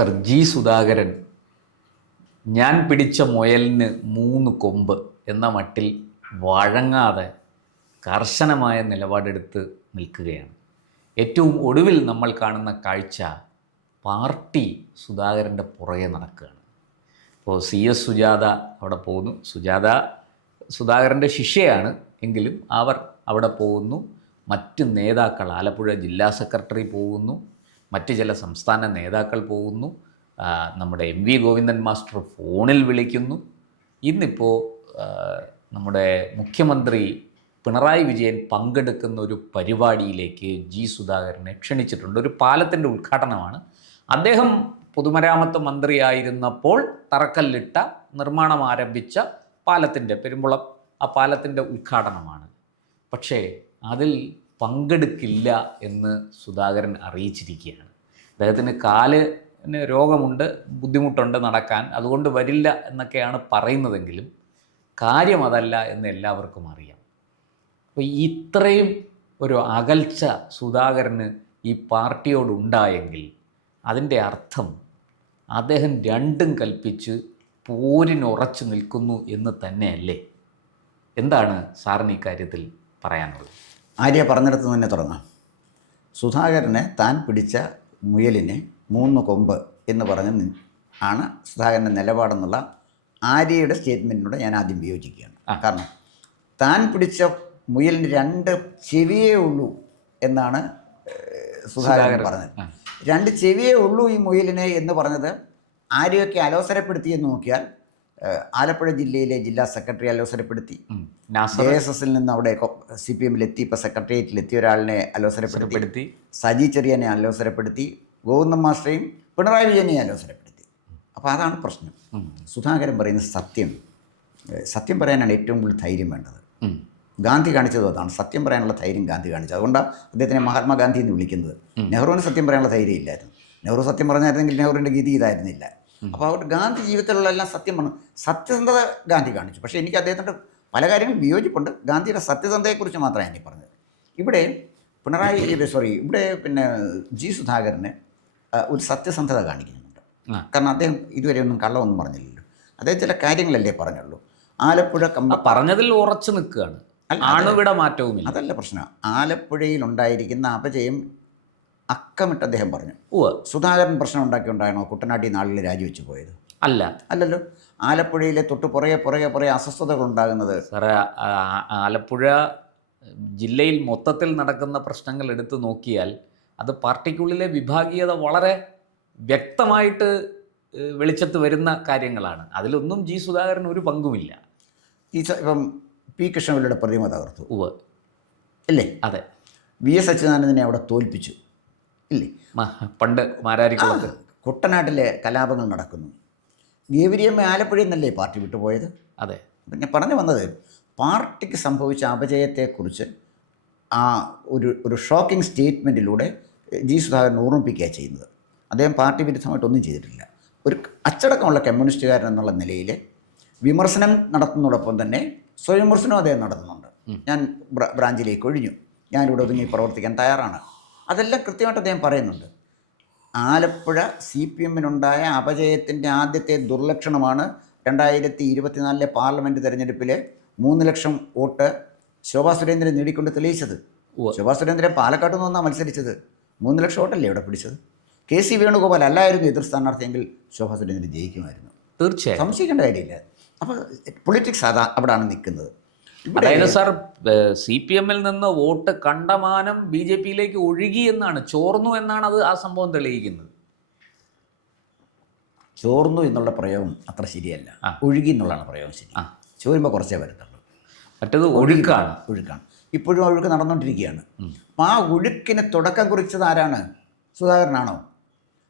Sir G Sudhakaran ഞാൻ പിടിച്ച മുയലിന് 3 കൊമ്പ് എന്ന മട്ടിൽ വഴങ്ങാതെ കർശനമായ നിലപാടെടുത്ത് നിൽക്കുകയാണ്. ഏറ്റവും ഒടുവിൽ നമ്മൾ കാണുന്ന കാഴ്ച പാർട്ടി സുധാകരൻ്റെ പുറകെ നടക്കുകയാണ്. ഇപ്പോൾ CS സുജാത അവിടെ പോകുന്നു. സുജാത സുധാകരൻ്റെ ശിഷ്യയാണ് എങ്കിലും അവർ അവിടെ പോകുന്നു. മറ്റ് നേതാക്കൾ, ആലപ്പുഴ ജില്ലാ സെക്രട്ടറി പോകുന്നു, മറ്റ് ചില സംസ്ഥാന നേതാക്കൾ പോകുന്നു, നമ്മുടെ MV ഗോവിന്ദൻ മാസ്റ്റർ ഫോണിൽ വിളിക്കുന്നു. ഇന്നിപ്പോൾ നമ്മുടെ മുഖ്യമന്ത്രി പിണറായി വിജയൻ പങ്കെടുക്കുന്ന ഒരു പരിപാടിയിലേക്ക് ജി സുധാകരനെ ക്ഷണിച്ചിട്ടുണ്ട്. ഒരു പാലത്തിൻ്റെ ഉദ്ഘാടനമാണ്. അദ്ദേഹം പൊതുമരാമത്ത് മന്ത്രിയായിരുന്നപ്പോൾ തറക്കല്ലിട്ട, നിർമ്മാണം ആരംഭിച്ച പാലത്തിൻ്റെ, പെരുമ്പുളം ആ പാലത്തിൻ്റെ ഉദ്ഘാടനമാണ്. പക്ഷേ അതിൽ പങ്കെടുക്കില്ല എന്ന് സുധാകരൻ അറിയിച്ചിരിക്കുകയാണ്. അദ്ദേഹത്തിന് കാലിന് രോഗമുണ്ട്, ബുദ്ധിമുട്ടുണ്ട് നടക്കാൻ, അതുകൊണ്ട് വരില്ല എന്നൊക്കെയാണ് പറയുന്നതെങ്കിലും കാര്യം അതല്ല എന്ന് എല്ലാവർക്കും അറിയാം. അപ്പോൾ ഇത്രയും ഒരു അകൽച്ച സുധാകരന് ഈ പാർട്ടിയോടുണ്ടായെങ്കിൽ അതിൻ്റെ അർത്ഥം അദ്ദേഹം രണ്ടും കൽപ്പിച്ച് പോരിനുറച്ചു നിൽക്കുന്നു എന്ന് തന്നെയല്ലേ? എന്താണ് സാറിന് ഈ കാര്യത്തിൽ പറയാനുള്ളത്? ആര്യ പറഞ്ഞിടത്ത് തന്നെ തുടങ്ങാം. സുധാകരനെ താൻ പിടിച്ച മുയലിന് 3 കൊമ്പ് എന്ന് പറഞ്ഞ് ആണ് സുധാകരൻ്റെ നിലപാടെന്നുള്ള ആര്യയുടെ സ്റ്റേറ്റ്മെൻറ്റിനോട് ഞാൻ ആദ്യം വിയോജിക്കുകയാണ്. കാരണം താൻ പിടിച്ച മുയലിന് 2 ചെവിയേ ഉള്ളൂ എന്നാണ് സുധാകരൻ പറഞ്ഞത്. 2 ചെവിയേ ഉള്ളൂ ഈ മുയലിന് എന്ന് പറഞ്ഞത് ആരെയൊക്കെ അലോസരപ്പെടുത്തിയെന്ന് നോക്കിയാൽ ആലപ്പുഴ ജില്ലയിലെ ജില്ലാ സെക്രട്ടറി അലോസരപ്പെടുത്തി, JSSൽ നിന്ന് അവിടെ CPMലെത്തി, ഇപ്പോൾ സെക്രട്ടേറിയറ്റിലെത്തിയ ഒരാളിനെ അലോസരപ്പെടുത്തി, സജി ചെറിയനെ അലോസരപ്പെടുത്തി, ഗോവിന്ദൻ മാസ്റ്ററെയും പിണറായി വിജയനെയും അലോസരപ്പെടുത്തി. അപ്പോൾ അതാണ് പ്രശ്നം. സുധാകരൻ പറയുന്നത് സത്യം പറയാനാണ് ഏറ്റവും കൂടുതൽ ധൈര്യം വേണ്ടത്. ഗാന്ധി കാണിച്ചത് അതാണ്, സത്യം പറയാനുള്ള ധൈര്യം ഗാന്ധി കാണിച്ചത്. അതുകൊണ്ടാണ് അദ്ദേഹത്തിനെ മഹാത്മാഗാന്ധി എന്ന് വിളിക്കുന്നത്. നെഹ്റുവിന് സത്യം പറയാനുള്ള ധൈര്യം ഇല്ലായിരുന്നു. നെഹ്റു സത്യം പറഞ്ഞായിരുന്നെങ്കിൽ നെഹ്റുവിൻ്റെ ഗതി ഇതായിരുന്നില്ല. അപ്പോൾ അവിടെ ഗാന്ധി ജീവിതത്തിലുള്ള എല്ലാം സത്യമാണ്. സത്യസന്ധത ഗാന്ധി കാണിച്ചു. പക്ഷേ എനിക്ക് അദ്ദേഹത്തിൻ്റെ പല കാര്യങ്ങളും വിയോജിപ്പുണ്ട്. ഗാന്ധിയുടെ സത്യസന്ധതയെക്കുറിച്ച് മാത്രമാണ് ഞാൻ പറഞ്ഞത്. ഇവിടെ ഇവിടെ ജി സുധാകരന് ഒരു സത്യസന്ധത കാണിക്കുന്നുണ്ട്. കാരണം അദ്ദേഹം ഇതുവരെ ഒന്നും കള്ളമൊന്നും പറഞ്ഞില്ലല്ലോ. അദ്ദേഹം ചില കാര്യങ്ങളല്ലേ പറഞ്ഞുള്ളൂ. ആലപ്പുഴ പറഞ്ഞതിൽ ഉറച്ചു നിൽക്കുകയാണ്. ആണുവിടെ മാറ്റവുമില്ല. അതല്ല പ്രശ്നം. ആലപ്പുഴയിൽ ഉണ്ടായിരിക്കുന്ന അപജയം അക്കമിട്ട് അദ്ദേഹം പറഞ്ഞു. സുധാകരൻ പ്രശ്നം ഉണ്ടാക്കിയുണ്ടായണോ കുട്ടനാട്ടിൽ നാളിൽ രാജിവെച്ച് പോയത്? അല്ലല്ലോ. ആലപ്പുഴയിലെ തൊട്ട് പുറകെ അസ്വസ്ഥതകൾ ഉണ്ടാകുന്നത് സാറേ, ആലപ്പുഴ ജില്ലയിൽ മൊത്തത്തിൽ നടക്കുന്ന പ്രശ്നങ്ങൾ എടുത്തു നോക്കിയാൽ അത് പാർട്ടിക്കുള്ളിലെ വിഭാഗീയത വളരെ വ്യക്തമായിട്ട് വെളിച്ചത്ത് വരുന്ന കാര്യങ്ങളാണ്. അതിലൊന്നും ജി സുധാകരൻ ഒരു പങ്കുമില്ല. ഇപ്പം പി കൃഷ്ണപിള്ളയുടെ പ്രതിമ തകർത്തു അല്ലേ? അതെ. VS അച്യുതാനന്ദനെ അവിടെ തോൽപ്പിച്ചു ഇല്ലേ? പണ്ട് മാരാരിക്കുളത്ത് കുട്ടനാട്ടിലെ കലാപങ്ങൾ നടക്കുന്നു. ഗേവിരിയമ്മ ആലപ്പുഴയിൽ നിന്നല്ലേ പാർട്ടി വിട്ടുപോയത്? അതെ. ഞാൻ പറഞ്ഞു വന്നത് പാർട്ടിക്ക് സംഭവിച്ച അപജയത്തെക്കുറിച്ച് ഒരു ഷോക്കിംഗ് സ്റ്റേറ്റ്മെൻറ്റിലൂടെ ജി സുധാകരൻ ഓർമ്മിപ്പിക്കുകയാണ് ചെയ്യുന്നത്. അദ്ദേഹം പാർട്ടി വിരുദ്ധമായിട്ടൊന്നും ചെയ്തിട്ടില്ല. ഒരു അച്ചടക്കമുള്ള കമ്മ്യൂണിസ്റ്റുകാരൻ എന്നുള്ള നിലയിൽ വിമർശനം നടത്തുന്നതോടൊപ്പം തന്നെ സ്വയം വിമർശനവും അദ്ദേഹം നടത്തുന്നുണ്ട്. ഞാൻ ബ്രാഞ്ചിലേക്ക് ഒഴിഞ്ഞു, ഞാനിവിടെ ഒതുങ്ങി പ്രവർത്തിക്കാൻ തയ്യാറാണ്. അതെല്ലാം കൃത്യമായിട്ട് അദ്ദേഹം പറയുന്നുണ്ട്. ആലപ്പുഴ CPMനുണ്ടായ അപജയത്തിൻ്റെ ആദ്യത്തെ ദുർലക്ഷണമാണ് 2024 പാർലമെൻറ്റ് തെരഞ്ഞെടുപ്പിലെ 3 ലക്ഷം വോട്ട് ശോഭാ സുരേന്ദ്രൻ നേടിക്കൊണ്ട് തെളിയിച്ചത്. ശോഭാ സുരേന്ദ്രൻ പാലക്കാട്ട് നിന്നാണ് മത്സരിച്ചത്. 3 ലക്ഷം വോട്ടല്ലേ ഇവിടെ പിടിച്ചത്? KC വേണുഗോപാൽ അല്ലായിരുന്നു എതിർ സ്ഥാനാർത്ഥിയെങ്കിൽ ശോഭാ സുരേന്ദ്രൻ ജയിക്കുമായിരുന്നു. തീർച്ചയായും സംശയിക്കേണ്ട കാര്യമില്ല. അപ്പോൾ പൊളിറ്റിക്സ് അവിടെയാണ് നിൽക്കുന്നത്. അതായത് സാർ, CPMൽ നിന്ന് വോട്ട് കണ്ടമാനം BJPയിലേക്ക് ഒഴുകി എന്നാണ്, ചോർന്നു എന്നാണ് ആ സംഭവം തെളിയിക്കുന്നത്. ചോർന്നു എന്നുള്ള പ്രയോഗം അത്ര ശരിയല്ല. ഒഴുകി എന്നുള്ളതാണ് പ്രയോഗം ശരി. ചോരുമ്പോൾ കുറച്ചേ വരത്തുള്ളൂ. മറ്റത് ഒഴുക്കാണ്. ഇപ്പോഴും ഒഴുക്ക് നടന്നുകൊണ്ടിരിക്കുകയാണ്. അപ്പോൾ ആ ഒഴുക്കിന് തുടക്കം കുറിച്ചത് ആരാണ്? സുധാകരനാണോ?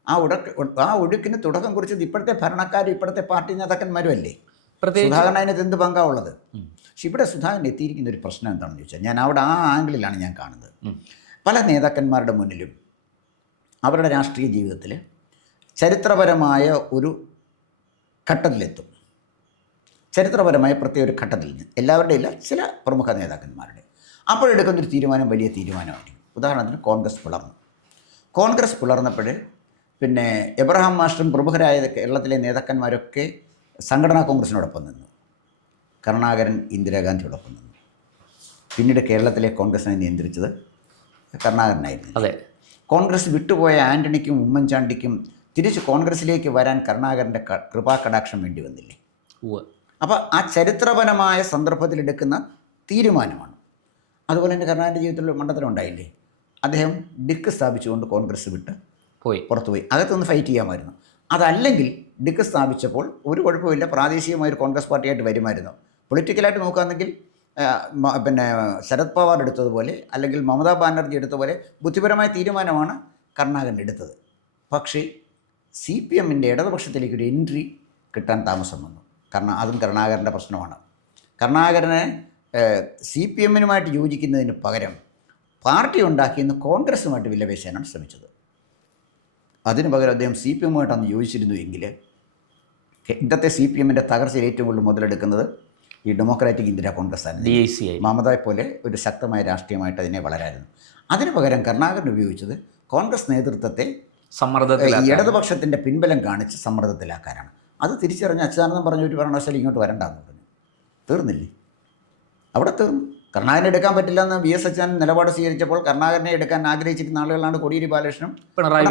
ആ ഒഴുക്കിന് തുടക്കം കുറിച്ചത് ഇപ്പോഴത്തെ ഭരണക്കാരും ഇപ്പോഴത്തെ പാർട്ടി നേതാക്കന്മാരും അല്ലേ? സുധാകരൻ അതിനകത്ത് എന്ത് പങ്കാവുള്ളത്? പക്ഷെ ഇവിടെ സുധാകരൻ എത്തിയിരിക്കുന്ന ഒരു പ്രശ്നം എന്താണെന്ന് ചോദിച്ചാൽ, ഞാൻ അവിടെ ആ ആംഗിളിലാണ് ഞാൻ കാണുന്നത്. പല നേതാക്കന്മാരുടെ മുന്നിലും അവരുടെ രാഷ്ട്രീയ ജീവിതത്തിൽ ചരിത്രപരമായ ഒരു ഘട്ടത്തിലെത്തും. ചരിത്രപരമായ പ്രത്യേക ഒരു ഘട്ടത്തിൽ എല്ലാവരുടെ ഇല്ല, ചില പ്രമുഖ നേതാക്കന്മാരുടെ അപ്പോഴെടുക്കുന്നൊരു തീരുമാനം വലിയ തീരുമാനമായിരിക്കും. ഉദാഹരണത്തിന് കോൺഗ്രസ് പിളർന്നപ്പോൾ പിന്നെ എബ്രഹാം മാസ്റ്ററും പ്രമുഖരായ കേരളത്തിലെ നേതാക്കന്മാരൊക്കെ സംഘടനാ കോൺഗ്രസിനോടൊപ്പം നിന്നു. കരുണാകരൻ ഇന്ദിരാഗാന്ധിയോടൊപ്പം നിന്നു. പിന്നീട് കേരളത്തിലെ കോൺഗ്രസിനെ നിയന്ത്രിച്ചത് കരുണാകരനായിരുന്നു. അതെ. കോൺഗ്രസ് വിട്ടുപോയ ആൻ്റണിക്കും ഉമ്മൻചാണ്ടിക്കും തിരിച്ച് കോൺഗ്രസിലേക്ക് വരാൻ കരുണാകരൻ്റെ കൃപാകടാക്ഷം വേണ്ടി വന്നില്ലേ? അപ്പോൾ ആ ചരിത്രപരമായ സന്ദർഭത്തിലെടുക്കുന്ന തീരുമാനമാണ്. അതുപോലെ തന്നെ കരുണാകരൻ്റെ ജീവിതത്തിൽ മണ്ഡലം ഉണ്ടായില്ലേ? അദ്ദേഹം ഡിക്ക് സ്ഥാപിച്ചുകൊണ്ട് കോൺഗ്രസ് വിട്ട് പുറത്തുപോയി. അകത്തുനിന്ന് ഫൈറ്റ് ചെയ്യാമായിരുന്നു. അതല്ലെങ്കിൽ ഡിക്ക് സ്ഥാപിച്ചപ്പോൾ ഒരു കുഴപ്പമില്ല, പ്രാദേശികമായൊരു കോൺഗ്രസ് പാർട്ടിയായിട്ട് വരുമായിരുന്നു. പൊളിറ്റിക്കലായിട്ട് നോക്കുകയാണെങ്കിൽ പിന്നെ ശരത് പവാർ എടുത്തതുപോലെ അല്ലെങ്കിൽ മമതാ ബാനർജി എടുത്തതുപോലെ ബുദ്ധിപരമായ തീരുമാനമാണ് കരുണാകരൻ എടുത്തത്. പക്ഷേ CPM-ൻ്റെ ഇടതുപക്ഷത്തിലേക്കൊരു എൻട്രി കിട്ടാൻ താമസം വന്നു. കാരണം അതും കരുണാകരൻ്റെ പ്രശ്നമാണ്. കരുണാകരനെ CPM-നുമായിട്ട് യോജിക്കുന്നതിന് പകരം പാർട്ടി ഉണ്ടാക്കിയെന്ന് കോൺഗ്രസുമായിട്ട് വിലപേശാനാണ് ശ്രമിച്ചത്. അതിന് പകരം അദ്ദേഹം CPM-മായിട്ടന്ന് യോജിച്ചിരുന്നു എങ്കിൽ ഇന്നത്തെ CPM-ൻ്റെ തകർച്ചയിൽ ഏറ്റവും കൂടുതൽ മുതലെടുക്കുന്നത് ഈ ഡെമോക്രാറ്റിക് ഇന്ത്യ കോൺഗ്രസ് ആണ്. മമതയെ പോലെ ഒരു ശക്തമായ രാഷ്ട്രീയമായിട്ട് അതിനെ വളരായിരുന്നു. അതിന് പകരം കരുണാകരൻ ഉപയോഗിച്ചത് കോൺഗ്രസ് നേതൃത്വത്തെ ഇടതുപക്ഷത്തിൻ്റെ പിൻബലം കാണിച്ച് സമ്മർദ്ദത്തിലാക്കാനാണ്. അത് തിരിച്ചറിഞ്ഞ് അച്യുതാനന്ദൻ പറഞ്ഞ ഒരു കാരണവശാലും ഇങ്ങോട്ട് വരണ്ടെന്ന് പറഞ്ഞു. തീർന്നില്ലേ? അവിടെ തീർന്നു. കരുണാകരനെ എടുക്കാൻ പറ്റില്ല എന്ന് VS അച്യുതാനന്ദൻ നിലപാട് സ്വീകരിച്ചപ്പോൾ കരുണാകരനെ എടുക്കാൻ ആഗ്രഹിച്ചിരുന്ന ആളുകളാണ് കോടിയേരി ബാലകൃഷ്ണനും പിണറായി.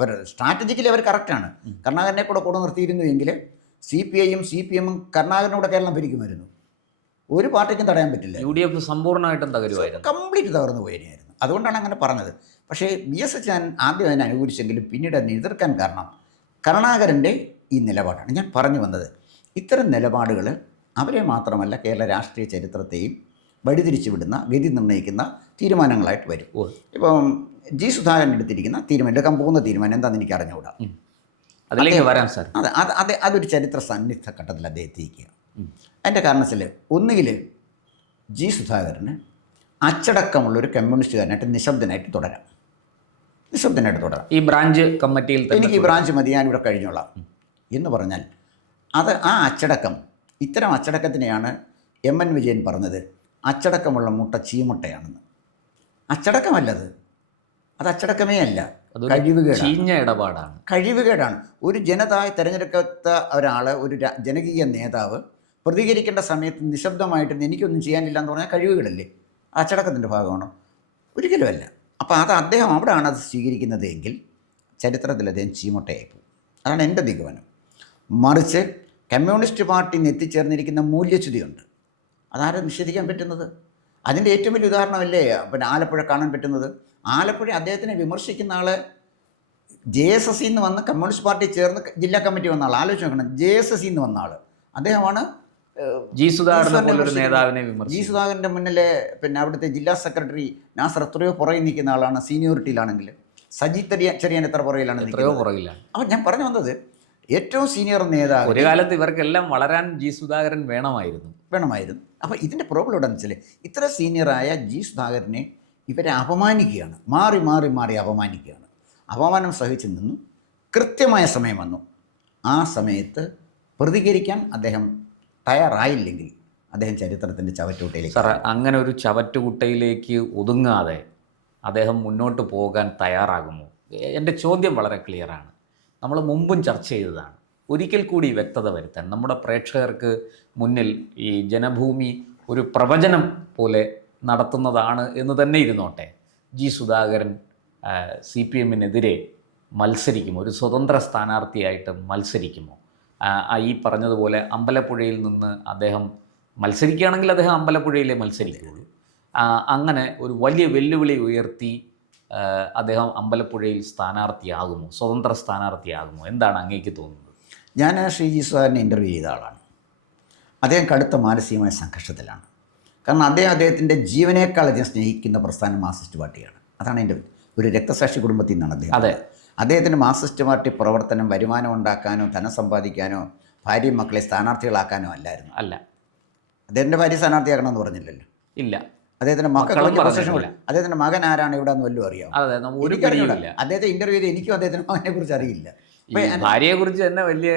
അവർ സ്ട്രാറ്റജിക്കലി അവർ കറക്റ്റാണ്. കരുണാകരനെ കൂടെ നിർത്തിയിരുന്നു എങ്കിൽ CPI-യും CPM-ഉം കരുണാകരനോടെ കേരളം ഭരിക്കുമായിരുന്നു. ഒരു പാർട്ടിക്കും തടയാൻ പറ്റില്ല. UDF സമ്പൂർണ്ണമായിട്ടും തകരുമായിരുന്നു, കംപ്ലീറ്റ് തകർന്നു പോയിരിക്കുന്നു. അതുകൊണ്ടാണ് അങ്ങനെ പറഞ്ഞത്. പക്ഷേ VS അച്യുതാനന്ദൻ ആദ്യം അതിനെ അനുകൂലിച്ചെങ്കിലും പിന്നീട് അതിനെ എതിർക്കാൻ കാരണം കരുണാകരൻ്റെ ഈ നിലപാടാണ്. ഞാൻ പറഞ്ഞു വന്നത്, ഇത്തരം നിലപാടുകൾ അവരെ മാത്രമല്ല കേരള രാഷ്ട്രീയ ചരിത്രത്തെയും വഴിതിരിച്ചു വിടുന്ന, ഗതി നിർണ്ണയിക്കുന്ന തീരുമാനങ്ങളായിട്ട് വരും. ഇപ്പം G. സുധാകരൻ എടുത്തിരിക്കുന്ന തീരുമാനം, എടുക്കാൻ പോകുന്ന തീരുമാനം എന്താണെന്ന് എനിക്ക് അറിഞ്ഞുകൂടാ. അതിലേക്ക് വരാം സാർ. അതൊരു ചരിത്ര സന്നിഗ്ധ ഘട്ടത്തിൽ അദ്ദേഹം എത്തിയിരിക്കുക. അതിൻ്റെ കാരണത്തിൽ ഒന്നുകിൽ G. സുധാകരന് അച്ചടക്കമുള്ളൊരു കമ്മ്യൂണിസ്റ്റുകാരനായിട്ട് നിശബ്ദനായിട്ട് തുടരാം. ഈ ബ്രാഞ്ച് കമ്മിറ്റിയിൽ എനിക്ക് ഈ ബ്രാഞ്ച് മതി, ഞാനിവിടെ കഴിഞ്ഞോളാം എന്ന് പറഞ്ഞാൽ ആ അച്ചടക്കം, ഇത്തരം അച്ചടക്കത്തിനെയാണ് MN വിജയൻ പറഞ്ഞത് അച്ചടക്കമുള്ള മുട്ട ചീമുട്ടയാണെന്ന്. അച്ചടക്കമല്ലത്, അത് അച്ചടക്കമേ അല്ല, കഴിവുകേടാണ്. ഒരു ജനതായി തിരഞ്ഞെടുക്കാത്ത ഒരാൾ, ഒരു ജനകീയ നേതാവ് പ്രതികരിക്കേണ്ട സമയത്ത് നിശബ്ദമായിട്ട് എനിക്കൊന്നും ചെയ്യാനില്ല എന്ന് പറഞ്ഞാൽ കഴിവുകളല്ലേ? അച്ചടക്കത്തിൻ്റെ ഭാഗമാണോ? ഒരിക്കലുമല്ല. അപ്പോൾ അദ്ദേഹം അവിടെയാണ് അത് സ്വീകരിക്കുന്നത് എങ്കിൽ ചരിത്രത്തിൽ അദ്ദേഹം ചീമുട്ടയായി പോകും. അതാണ് എൻ്റെ നിഗമനം. മറിച്ച് കമ്മ്യൂണിസ്റ്റ് പാർട്ടി എത്തിച്ചേർന്നിരിക്കുന്ന മൂല്യച്യുതിയുണ്ട്. അതാരും നിഷേധിക്കാൻ പറ്റുന്നത്? അതിൻ്റെ ഏറ്റവും വലിയ ഉദാഹരണമല്ലേ പിന്നെ ആലപ്പുഴ കാണാൻ പറ്റുന്നത്. ആലപ്പുഴ അദ്ദേഹത്തിനെ വിമർശിക്കുന്ന ആൾ JSS-ൽ നിന്ന് വന്ന് കമ്മ്യൂണിസ്റ്റ് പാർട്ടി ചേർന്ന് ജില്ലാ കമ്മിറ്റി വന്ന ആൾ. ആലോചിച്ച് നോക്കണം, JSS-ൽ നിന്ന് വന്ന ആൾ അദ്ദേഹമാണ് G. സുധാകരൻ്റെ മുന്നിലെ പിന്നെ അവിടുത്തെ ജില്ലാ സെക്രട്ടറി നാസർ എത്രയോ പുറകിൽ നിൽക്കുന്ന ആളാണ്. സീനിയോറിറ്റിയിലാണെങ്കിൽ സജി ചെറിയാൻ എത്ര പുറകിലാണ്? അപ്പോൾ ഞാൻ പറഞ്ഞു വന്നത്, ഏറ്റവും സീനിയർ നേതാവ് ഒരു കാലത്ത് ഇവർക്കെല്ലാം വളരാൻ G. സുധാകരൻ വേണമായിരുന്നു. അപ്പോൾ ഇതിൻ്റെ പ്രോബ്ലം എന്താണെന്ന് വെച്ചാൽ ഇത്ര സീനിയറായ G. സുധാകരനെ ഇവരെ അപമാനിക്കുകയാണ്, മാറി മാറി മാറി അപമാനിക്കുകയാണ്. അപമാനം സഹിച്ചു നിന്നു. കൃത്യമായ സമയം വന്നു. ആ സമയത്ത് പ്രതികരിക്കാൻ അദ്ദേഹം തയ്യാറായില്ലെങ്കിൽ അദ്ദേഹം ചരിത്രത്തിൻ്റെ ചവറ്റുകുട്ടയിലേക്ക്. സാർ, അങ്ങനെ ഒരു ചവറ്റുകുട്ടയിലേക്ക് ഒതുങ്ങാതെ അദ്ദേഹം മുന്നോട്ട് പോകാൻ തയ്യാറാകുമോ? എൻ്റെ ചോദ്യം വളരെ ക്ലിയറാണ്. നമ്മൾ മുമ്പും ചർച്ച ചെയ്തതാണ്. ഒരിക്കൽ കൂടി വ്യക്തത വരുത്താൻ നമ്മുടെ പ്രേക്ഷകർക്ക് മുന്നിൽ ഈ ജനഭൂമി ഒരു പ്രവചനം പോലെ നടത്തുന്നതാണ് എന്ന് തന്നെ ഇരുന്നോട്ടെ. G. സുധാകരൻ CPM-നെതിരെ മത്സരിക്കുമോ? ഒരു സ്വതന്ത്ര സ്ഥാനാർത്ഥിയായിട്ട് മത്സരിക്കുമോ? ഈ പറഞ്ഞതുപോലെ അമ്പലപ്പുഴയിൽ നിന്ന് അദ്ദേഹം മത്സരിക്കുകയാണെങ്കിൽ അദ്ദേഹം അമ്പലപ്പുഴയിലേ മത്സരിക്കുകയുള്ളൂ. അങ്ങനെ ഒരു വലിയ വെല്ലുവിളി ഉയർത്തി അദ്ദേഹം അമ്പലപ്പുഴയിൽ സ്ഥാനാർത്ഥിയാകുമോ? സ്വതന്ത്ര സ്ഥാനാർത്ഥിയാകുമോ? എന്താണ് അങ്ങേക്ക് തോന്നുന്നത്? ഞാൻ G. സുധാകരനെ ഇൻ്റർവ്യൂ ചെയ്ത ആളാണ്. അദ്ദേഹം കടുത്ത മാനസികമായ സംഘർഷത്തിലാണ്. കാരണം അദ്ദേഹത്തിൻ്റെ ജീവനേക്കാൾ അധികം സ്നേഹിക്കുന്ന പ്രസ്ഥാനം മാർക്സിസ്റ്റ് പാർട്ടിയാണ്. അതാണ് എൻ്റെ ഒരു രക്തസാക്ഷി കുടുംബത്തിൽ നിന്നാണ് അദ്ദേഹം. അദ്ദേഹത്തിൻ്റെ മാർക്സിസ്റ്റ് പാർട്ടി പ്രവർത്തനം വരുമാനം ഉണ്ടാക്കാനോ ധനം സമ്പാദിക്കാനോ ഭാര്യയും മക്കളെ സ്ഥാനാർത്ഥികളാക്കാനോ അല്ലായിരുന്നു. അദ്ദേഹത്തിൻ്റെ ഭാര്യ സ്ഥാനാർത്ഥിയാക്കണമെന്ന് പറഞ്ഞില്ലല്ലോ. ഇല്ല. അദ്ദേഹത്തിൻ്റെ അദ്ദേഹത്തിൻ്റെ മകൻ ആരാണ് ഇവിടെ എന്ന് വല്ലതും അറിയാം? അദ്ദേഹത്തെ ഇൻ്റർവ്യൂ ചെയ്ത് എനിക്കും അദ്ദേഹത്തിൻ്റെ മകനെ കുറിച്ച് അറിയില്ല. ഭാര്യയെ കുറിച്ച് തന്നെ വലിയ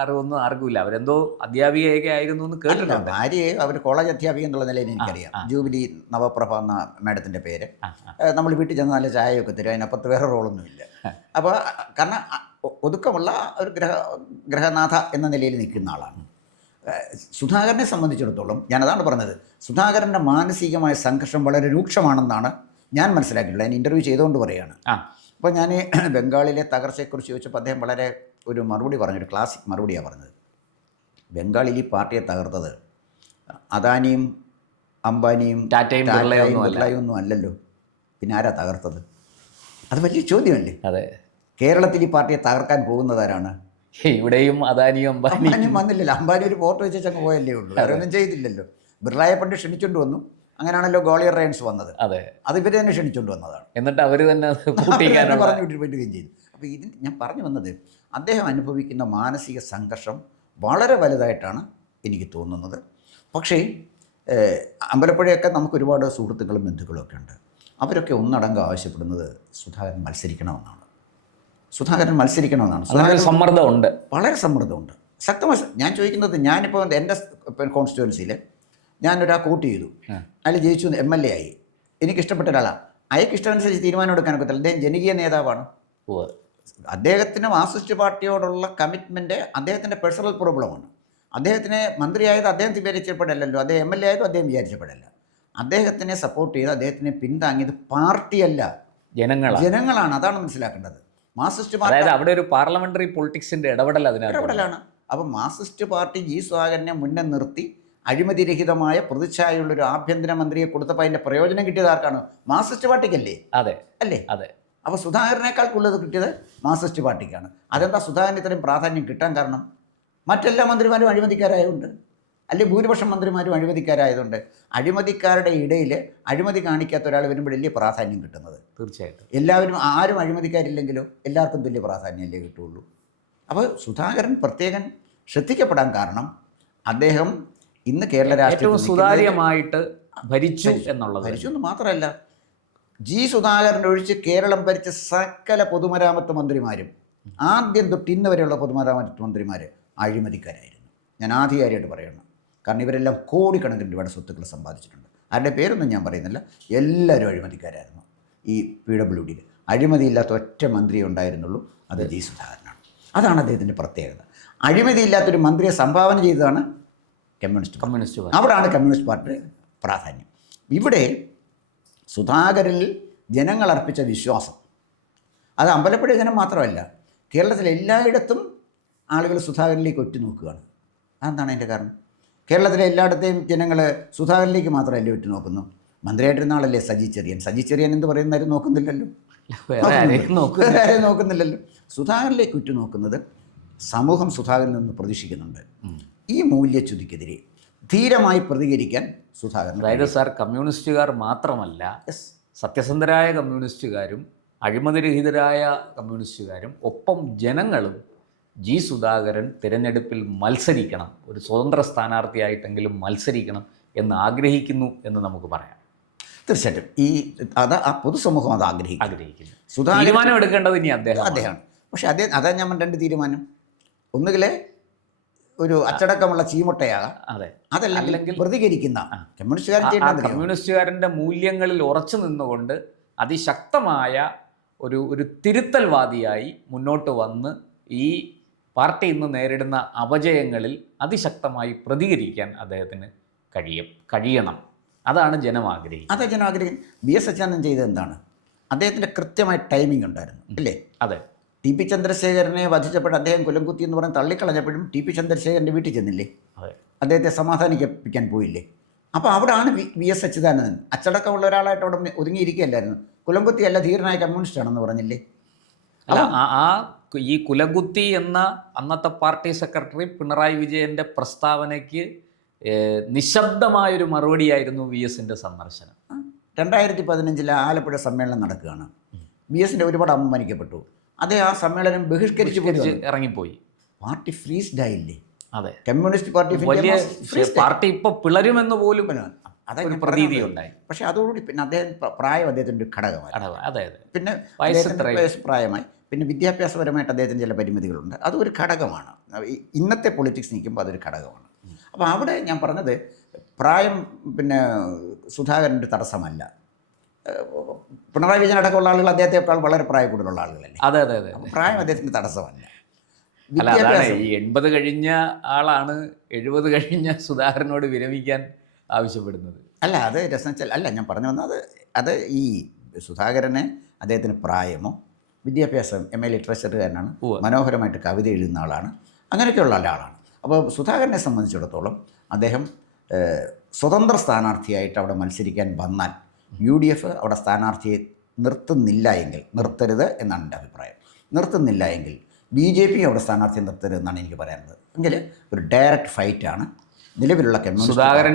അറിവൊന്നും ആർക്കുമില്ല. അവരെന്തോ അധ്യാപികയൊക്കെ ആയിരുന്നു എന്ന് കേട്ടിട്ടുണ്ട്. ഭാര്യയെ അവർ കോളേജ് അധ്യാപിക എന്നുള്ള നിലയിൽ എനിക്കറിയാം. ജൂബിലി നവപ്രഭ എന്ന മാഡത്തിൻ്റെ പേര്. നമ്മൾ വീട്ടിൽ ചെന്ന് നല്ല ചായയൊക്കെ തരും. അതിനപ്പുറത്ത് വേറെ റോളൊന്നുമില്ല. അപ്പോൾ കാരണം ഒതുക്കമുള്ള ഒരു ഗ്രഹനാഥ എന്ന നിലയിൽ നിൽക്കുന്ന ആളാണ്. സുധാകരനെ സംബന്ധിച്ചിടത്തോളം ഞാനതാണ് പറഞ്ഞത്, സുധാകരൻ്റെ മാനസികമായ സംഘർഷം വളരെ രൂക്ഷമാണെന്നാണ് ഞാൻ മനസ്സിലാക്കിയിട്ടുള്ളത്. ഞാൻ ഇൻ്റർവ്യൂ ചെയ്തുകൊണ്ട് പറയുകയാണ്. അപ്പോൾ ഞാൻ ബംഗാളിലെ തകർച്ചയെക്കുറിച്ച് ചോദിച്ചപ്പോൾ അദ്ദേഹം വളരെ ഒരു മറുപടി പറഞ്ഞു, ഒരു ക്ലാസിക് മറുപടിയാണ് പറഞ്ഞത്. ബംഗാളിൽ ഈ പാർട്ടിയെ തകർത്തത് അദാനിയും അംബാനിയും ടാറ്റയും ബിർളയും ഒന്നും അല്ലല്ലോ, പിന്നെ ആരാ തകർത്തത്? അത് വലിയ ചോദ്യമല്ലേ. അതെ, കേരളത്തിൽ ഈ പാർട്ടിയെ തകർക്കാൻ പോകുന്നതാരാണ്? ഇവിടെയും അദാനിയും അംബാനിയും വന്നില്ലല്ലോ. അംബാനി ഒരു ഫോട്ടോ വെച്ചങ്ങ് പോയല്ലേ ഉള്ളൂ, അവരൊന്നും ചെയ്തില്ലല്ലോ. ബിർളയെ പണ്ട് ക്ഷണിച്ചുകൊണ്ട് വന്നു, അങ്ങനെയാണല്ലോ ഗോളിയർ റയൻസ് വന്നത്. അതെ, അത് ഇവർ തന്നെ ക്ഷണിച്ചുകൊണ്ട് വന്നതാണ്. എന്നിട്ട് അവർ തന്നെ പറഞ്ഞു വിട്ടുകയും ചെയ്തു. അപ്പോൾ ഇത് ഞാൻ പറഞ്ഞു വന്നത്, അദ്ദേഹം അനുഭവിക്കുന്ന മാനസിക സംഘർഷം വളരെ വലുതായിട്ടാണ് എനിക്ക് തോന്നുന്നത്. പക്ഷേ അമ്പലപ്പുഴയൊക്കെ നമുക്ക് ഒരുപാട് സുഹൃത്തുക്കളും ബന്ധുക്കളും ഒക്കെ ഉണ്ട്. അവരൊക്കെ ഒന്നടങ്കം ആവശ്യപ്പെടുന്നത് സുധാകരൻ മത്സരിക്കണമെന്നാണ്. സുധാകരൻ മത്സരിക്കണമെന്നാണ്. സമ്മർദ്ദമുണ്ട്, വളരെ സമ്മർദ്ദമുണ്ട്, ശക്തമായ. ഞാൻ ചോദിക്കുന്നത്, ഞാനിപ്പോൾ എൻ്റെ കോൺസ്റ്റിറ്റ്യുവൻസിയിൽ ഞാനൊരാൾ വോട്ട് ചെയ്തു, അയാൾ ജയിച്ചു, MLA ആയി, എനിക്കിഷ്ടപ്പെട്ട ഒരാളാണ്. അയാൾക്ക് ഇഷ്ടമനുസരിച്ച് തീരുമാനം എടുക്കാൻ ഒക്കത്തില്ല. അദ്ദേഹം ജനകീയ നേതാവാണ്. അദ്ദേഹത്തിന് മാർക്സിസ്റ്റ് പാർട്ടിയോടുള്ള കമ്മിറ്റ്മെൻറ്റ് അദ്ദേഹത്തിൻ്റെ പേഴ്സണൽ പ്രോബ്ലമാണ്. അദ്ദേഹത്തിന് മന്ത്രിയായത് അദ്ദേഹം വിചാരിച്ചപ്പെടല്ലോ, അദ്ദേഹം MLA ആയതും അദ്ദേഹം വിചാരിച്ചപ്പെടല്ല. അദ്ദേഹത്തിനെ സപ്പോർട്ട് ചെയ്ത് അദ്ദേഹത്തിനെ പിന്താങ്ങിയത് പാർട്ടിയല്ല, ജനങ്ങളാണ്. അതാണ് മനസ്സിലാക്കേണ്ടത്. മാർക്സിസ്റ്റ് പാർട്ടി അവിടെ ഒരു പാർലമെന്ററി പൊളിറ്റിക്സിന്റെ ഇടപെടലാണ്. അപ്പോൾ മാർക്സിസ്റ്റ് പാർട്ടി ജി സുധാകരനെ മുന്നേ നിർത്തി അഴിമതിരഹിതമായ പ്രതിച്ഛായുള്ളൊരു ആഭ്യന്തരമന്ത്രിയെ കൊടുത്തപ്പോൾ അതിൻ്റെ പ്രയോജനം കിട്ടിയത് ആർക്കാണ്? മാർക്സിസ്റ്റ് പാർട്ടിക്കല്ലേ? അല്ലേ? അപ്പോൾ സുധാകരനേക്കാൾ കൂടുതൽ കിട്ടിയത് മാർക്സിസ്റ്റ് പാർട്ടിക്കാണ്. അതെന്താ സുധാകരന് ഇത്രയും പ്രാധാന്യം കിട്ടാൻ കാരണം? മറ്റെല്ലാ മന്ത്രിമാരും അഴിമതിക്കാരായതുകൊണ്ട്, അല്ലെങ്കിൽ ഭൂരിപക്ഷം മന്ത്രിമാരും അഴിമതിക്കാരായതുകൊണ്ട്. അഴിമതിക്കാരുടെ ഇടയിൽ അഴിമതി കാണിക്കാത്ത ഒരാൾ വരുമ്പോൾ വലിയ പ്രാധാന്യം കിട്ടുന്നത്. തീർച്ചയായിട്ടും എല്ലാവരും, ആരും അഴിമതിക്കാരില്ലെങ്കിലോ എല്ലാവർക്കും തുല്യ പ്രാധാന്യമല്ലേ കിട്ടുള്ളൂ. അപ്പോൾ സുധാകരൻ പ്രത്യേകം ശ്രദ്ധിക്കപ്പെടാൻ കാരണം അദ്ദേഹം ഇന്ന് കേരള രാഷ്ട്രീയത്തിൽ സുതാര്യമായിട്ട് ഭരിച്ചു എന്ന് മാത്രമല്ല, ജി സുധാകരൻ ഒഴിച്ച് കേരളം ഭരിച്ച സകല പൊതുമരാമത്ത് മന്ത്രിമാരും ആദ്യം തൊട്ട് ഇന്ന് വരെയുള്ള പൊതുമരാമത്ത് മന്ത്രിമാർ അഴിമതിക്കാരായിരുന്നു. ഞാൻ ആധികാരികമായിട്ട് പറയണം. കാരണം ഇവരെല്ലാം കോടിക്കണക്കിന് രൂപയുടെ സ്വത്തുക്കൾ സമ്പാദിച്ചിട്ടുണ്ട്. ആരുടെ പേരൊന്നും ഞാൻ പറയുന്നില്ല, എല്ലാവരും അഴിമതിക്കാരായിരുന്നു. ഈ PWDയിൽ അഴിമതിയില്ലാത്ത ഒറ്റ മന്ത്രിയെ ഉണ്ടായിരുന്നുള്ളൂ, അത് ജി സുധാകരനാണ്. അതാണ് അദ്ദേഹത്തിൻ്റെ പ്രത്യേകത. അഴിമതിയില്ലാത്തൊരു മന്ത്രിയെ സംഭാവന ചെയ്തതാണ് കമ്മ്യൂണിസ്റ്റ്. അവിടെയാണ് കമ്മ്യൂണിസ്റ്റ് പാർട്ടിയുടെ പ്രാധാന്യം. ഇവിടെ സുധാകരനിൽ ജനങ്ങൾ അർപ്പിച്ച വിശ്വാസം, അത് അമ്പലപ്പുഴ ജനം മാത്രമല്ല, കേരളത്തിലെ എല്ലായിടത്തും ആളുകൾ സുധാകരനിലേക്ക് ഒറ്റുനോക്കുകയാണ്. അതെന്താണ് അതിൻ്റെ കാരണം? കേരളത്തിലെ എല്ലായിടത്തെയും ജനങ്ങൾ സുധാകരനിലേക്ക് മാത്രമല്ലേ ഒറ്റുനോക്കുന്നു. മന്ത്രിയായിട്ടിരുന്ന ആളല്ലേ സജി ചെറിയൻ എന്ന് പറയുന്നവരും നോക്കുന്നില്ലല്ലോ, നോക്കുന്നില്ലല്ലോ. സുധാകരനിലേക്ക് ഉറ്റുനോക്കുന്നത് സമൂഹം സുധാകരനിൽ നിന്ന് പ്രതീക്ഷിക്കുന്നുണ്ട്. ഈ മൂല്യച്യുതിക്കെതിരെ ധീരമായി പ്രതികരിക്കാൻ സുധാകരൻ. അതായത് സാർ, കമ്മ്യൂണിസ്റ്റുകാർ മാത്രമല്ല, സത്യസന്ധരായ കമ്മ്യൂണിസ്റ്റുകാരും അഴിമതിരഹിതരായ കമ്മ്യൂണിസ്റ്റുകാരും ഒപ്പം ജനങ്ങളും ജി സുധാകരൻ തിരഞ്ഞെടുപ്പിൽ മത്സരിക്കണം, ഒരു സ്വതന്ത്ര സ്ഥാനാർത്ഥിയായിട്ടെങ്കിലും മത്സരിക്കണം എന്ന് ആഗ്രഹിക്കുന്നു എന്ന് നമുക്ക് പറയാം. തീർച്ചയായിട്ടും ആ പൊതുസമൂഹം അത് ആഗ്രഹിക്കുന്നു. തീരുമാനം എടുക്കേണ്ടത് ഇനി അദ്ദേഹമാണ്. പക്ഷേ അതാ ഞാൻ രണ്ട് തീരുമാനം. ഒന്നുകിൽ ഒരു അച്ചടക്കമുള്ള ചീമുട്ടയാകാം, അതല്ലെങ്കിൽ പ്രതികരിക്കുന്ന കമ്മ്യൂണിസ്റ്റുകാരൻ്റെ മൂല്യങ്ങളിൽ ഉറച്ചു നിന്നുകൊണ്ട് അതിശക്തമായ ഒരു തിരുത്തൽവാദിയായി മുന്നോട്ട് വന്ന് ഈ പാർട്ടി ഇന്ന് നേരിടുന്ന അപജയങ്ങളിൽ അതിശക്തമായി പ്രതികരിക്കാൻ അദ്ദേഹത്തിന് കഴിയണം. അതാണ് ജനം ആഗ്രഹിക്കുന്നത്. VS അച്യുതാനന്ദൻ ചെയ്തത് എന്താണ്? അദ്ദേഹത്തിൻ്റെ കൃത്യമായ ടൈമിംഗ് ഉണ്ടായിരുന്നു, അല്ലേ? അതെ. TP ചന്ദ്രശേഖരനെ വധിച്ചപ്പോൾ അദ്ദേഹം കുലംകുത്തി എന്ന് പറഞ്ഞ് തള്ളിക്കളഞ്ഞപ്പോഴും TP ചന്ദ്രശേഖരൻ്റെ വീട്ടിൽ ചെന്നില്ലേ? അദ്ദേഹത്തെ സമാധാനിപ്പിക്കാൻ പോയില്ലേ? അപ്പോൾ അവിടെയാണ് VS അച്യുതാനന്ദൻ അച്ചടക്കമുള്ള ഒരാളായിട്ട് അവിടെ ഒതുങ്ങിയിരിക്കുകയല്ലായിരുന്നു. കുലംകുത്തിയല്ല, ധീരനായ കമ്മ്യൂണിസ്റ്റാണെന്ന് പറഞ്ഞില്ലേ? അല്ല, ഈ കുലകുത്തി എന്ന അന്നത്തെ പാർട്ടി സെക്രട്ടറി പിണറായി വിജയൻ്റെ പ്രസ്താവനയ്ക്ക് നിശബ്ദമായൊരു മറുപടിയായിരുന്നു VSൻ്റെ സന്ദർശനം. 2015 ആലപ്പുഴ സമ്മേളനം നടക്കുകയാണ്. VSൻ്റെ ഒരുപാട് അപമാനിക്കപ്പെട്ടു. അദ്ദേഹം ആ സമ്മേളനം ബഹിഷ്കരിച്ച് ഇറങ്ങിപ്പോയി. പാർട്ടി ഫ്രീസ്ഡ് ആയില്ലേ? അതെ, കമ്മ്യൂണിസ്റ്റ് പാർട്ടി ഇപ്പോൾ പിളരുമെന്ന് പോലും അതൊരു പ്രതീതി ഉണ്ടായി. പക്ഷേ അതോടുകൂടി പിന്നെ അദ്ദേഹത്തിൻ്റെ ഒരു ഘടകമായി. പിന്നെ വയസ്സ് പ്രായമായി. പിന്നെ വിദ്യാഭ്യാസപരമായിട്ട് അദ്ദേഹത്തിന് ചില പരിമിതികളുണ്ട്. അതൊരു ഘടകമാണ്. ഇന്നത്തെ പൊളിറ്റിക്സ് നിൽക്കുമ്പോൾ അതൊരു ഘടകമാണ്. അപ്പോൾ അവിടെ ഞാൻ പറഞ്ഞത്, പ്രായം പിന്നെ സുധാകരൻ്റെ തടസ്സമല്ല. പിണറായി വിജയൻ അടക്കമുള്ള ആളുകൾ അദ്ദേഹത്തെക്കാൾ വളരെ പ്രായ കൂടുതലുള്ള ആളുകളല്ലേ. അതെ അതെ അതെ. അപ്പോൾ പ്രായം അദ്ദേഹത്തിന് തടസ്സമല്ല. അല്ല, അതാണ് ഈ 80 കഴിഞ്ഞ ആളാണ് 70 കഴിഞ്ഞ സുധാകരനോട് വിരമിക്കാൻ ആവശ്യപ്പെടുന്നത്. അല്ല, അത് രസം വെച്ചാൽ അല്ല, ഞാൻ പറഞ്ഞു വന്നത് അത് ഈ സുധാകരന് അദ്ദേഹത്തിന് പ്രായമോ വിദ്യാഭ്യാസം MA ലിറ്ററേച്ചറുകാരനാണ്, മനോഹരമായിട്ട് കവിത എഴുതുന്ന ആളാണ്, അങ്ങനെയൊക്കെയുള്ള ഒരാളാണ്. അപ്പോൾ സുധാകരനെ സംബന്ധിച്ചിടത്തോളം അദ്ദേഹം സ്വതന്ത്ര സ്ഥാനാർത്ഥിയായിട്ട് അവിടെ മത്സരിക്കാൻ വന്നാൽ UDF അവിടെ സ്ഥാനാർത്ഥിയെ നിർത്തുന്നില്ല എങ്കിൽ, നിർത്തരുത് എന്നാണ് എൻ്റെ അഭിപ്രായം, നിർത്തുന്നില്ല എങ്കിൽ BJP അവിടെ സ്ഥാനാർത്ഥിയെ നിർത്തരുത് എന്നാണ് എനിക്ക് പറയാനുള്ളത്. എങ്കിൽ ഒരു ഡയറക്റ്റ് ഫൈറ്റാണ് നിലവിലുള്ള സുധാകരൻ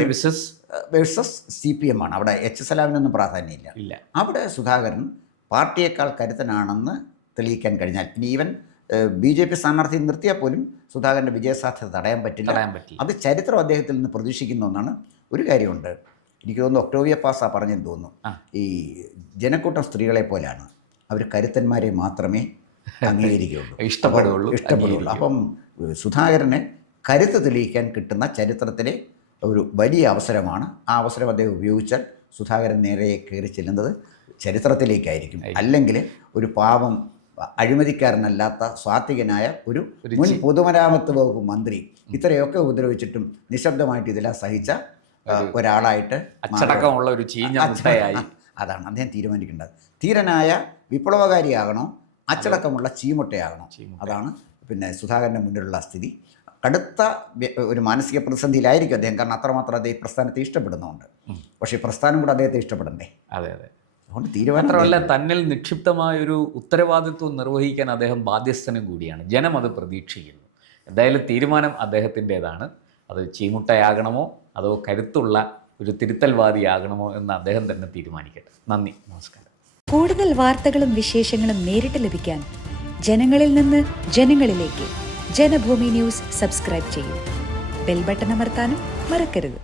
വേഴ്സസ് CPM ആണ്. അവിടെ H സലാമിനൊന്നും പ്രാധാന്യമില്ല. അവിടെ സുധാകരൻ പാർട്ടിയേക്കാൾ കരുത്തനാണെന്ന് തെളിയിക്കാൻ കഴിഞ്ഞാൽ, ഇനി ഈവൻ BJP സ്ഥാനാർത്ഥി നിർത്തിയാൽ പോലും സുധാകരൻ്റെ വിജയസാധ്യത തടയാൻ പറ്റില്ല. അത് ചരിത്രം അദ്ദേഹത്തിൽ നിന്ന് പ്രതീക്ഷിക്കുന്ന ഒന്നാണ്. ഒരു കാര്യമുണ്ട്, എനിക്ക് തോന്നുന്നു ഒക്ടോവിയ പാസ പറഞ്ഞെന്ന് തോന്നുന്നു, ഈ ജനക്കൂട്ടം സ്ത്രീകളെ പോലെയാണ്, അവർ കരുത്തന്മാരെ മാത്രമേ അംഗീകരിക്കുകയുള്ളൂ, ഇഷ്ടപ്പെടുകയുള്ളൂ. അപ്പം സുധാകരനെ കരുത്ത് തെളിയിക്കാൻ കിട്ടുന്ന ചരിത്രത്തിലെ ഒരു വലിയ അവസരമാണ്. ആ അവസരം അദ്ദേഹം ഉപയോഗിച്ചാൽ സുധാകരൻ നേരെ കയറി ചെല്ലുന്നത് ചരിത്രത്തിലേക്കായിരിക്കും. അല്ലെങ്കിൽ ഒരു പാവം അഴിമതിക്കാരനല്ലാത്ത സ്വാത്വികനായ ഒരു മുൻ പൊതുമരാമത്ത് വകുപ്പ് മന്ത്രി ഇത്രയൊക്കെ ഉപദ്രവിച്ചിട്ടും നിശബ്ദമായിട്ട് ഇതെല്ലാം സഹിച്ച ഒരാളായിട്ട് അച്ചടക്കമുള്ള ഒരു ചീഞ്ഞ മുട്ടയായി. അതാണ് അദ്ദേഹം തീരുമാനിക്കേണ്ടത്. ധീരനായ വിപ്ലവകാരിയാകണോ അച്ചടക്കമുള്ള ചീമുട്ടയാകണോ? അതാണ് പിന്നെ സുധാകരൻ്റെ മുന്നിലുള്ള സ്ഥിതി. കടുത്ത ഒരു മാനസിക പ്രതിസന്ധിയിലായിരിക്കും അദ്ദേഹം, കാരണം അത്രമാത്രം അദ്ദേഹം ഈ പ്രസ്ഥാനത്തെ ഇഷ്ടപ്പെടുന്നുണ്ട്. പക്ഷേ ഈ പ്രസ്ഥാനം കൂടെ അദ്ദേഹത്തെ ഇഷ്ടപ്പെടണ്ടേ? അതെ അതെ. അതുകൊണ്ട് തീരുമാനം മാത്രമല്ല, തന്നിൽ നിക്ഷിപ്തമായൊരു ഉത്തരവാദിത്വം നിർവഹിക്കാൻ അദ്ദേഹം ബാധ്യസ്ഥനും കൂടിയാണ്. ജനം അത് പ്രതീക്ഷിക്കുന്നു. എന്തായാലും തീരുമാനം അദ്ദേഹത്തിൻ്റേതാണ്. അത് ചീമുട്ടയാകണമോ അതോ കരുത്തുള്ള ഒരു തിരുത്തൽവാദിയാകണമോ എന്ന് അദ്ദേഹം തന്നെ തീരുമാനിക്കട്ടെ. നന്ദി, നമസ്കാരം. കൂടുതൽ വാർത്തകളും വിശേഷങ്ങളും നേരിട്ട് ലഭിക്കാൻ ജനങ്ങളിൽ നിന്ന് ജനങ്ങളിലേക്ക് ജനഭൂമി ന്യൂസ് സബ്സ്ക്രൈബ് ചെയ്യൂ. ബെൽ ബട്ടൺ അമർത്താനും മറക്കരുത്.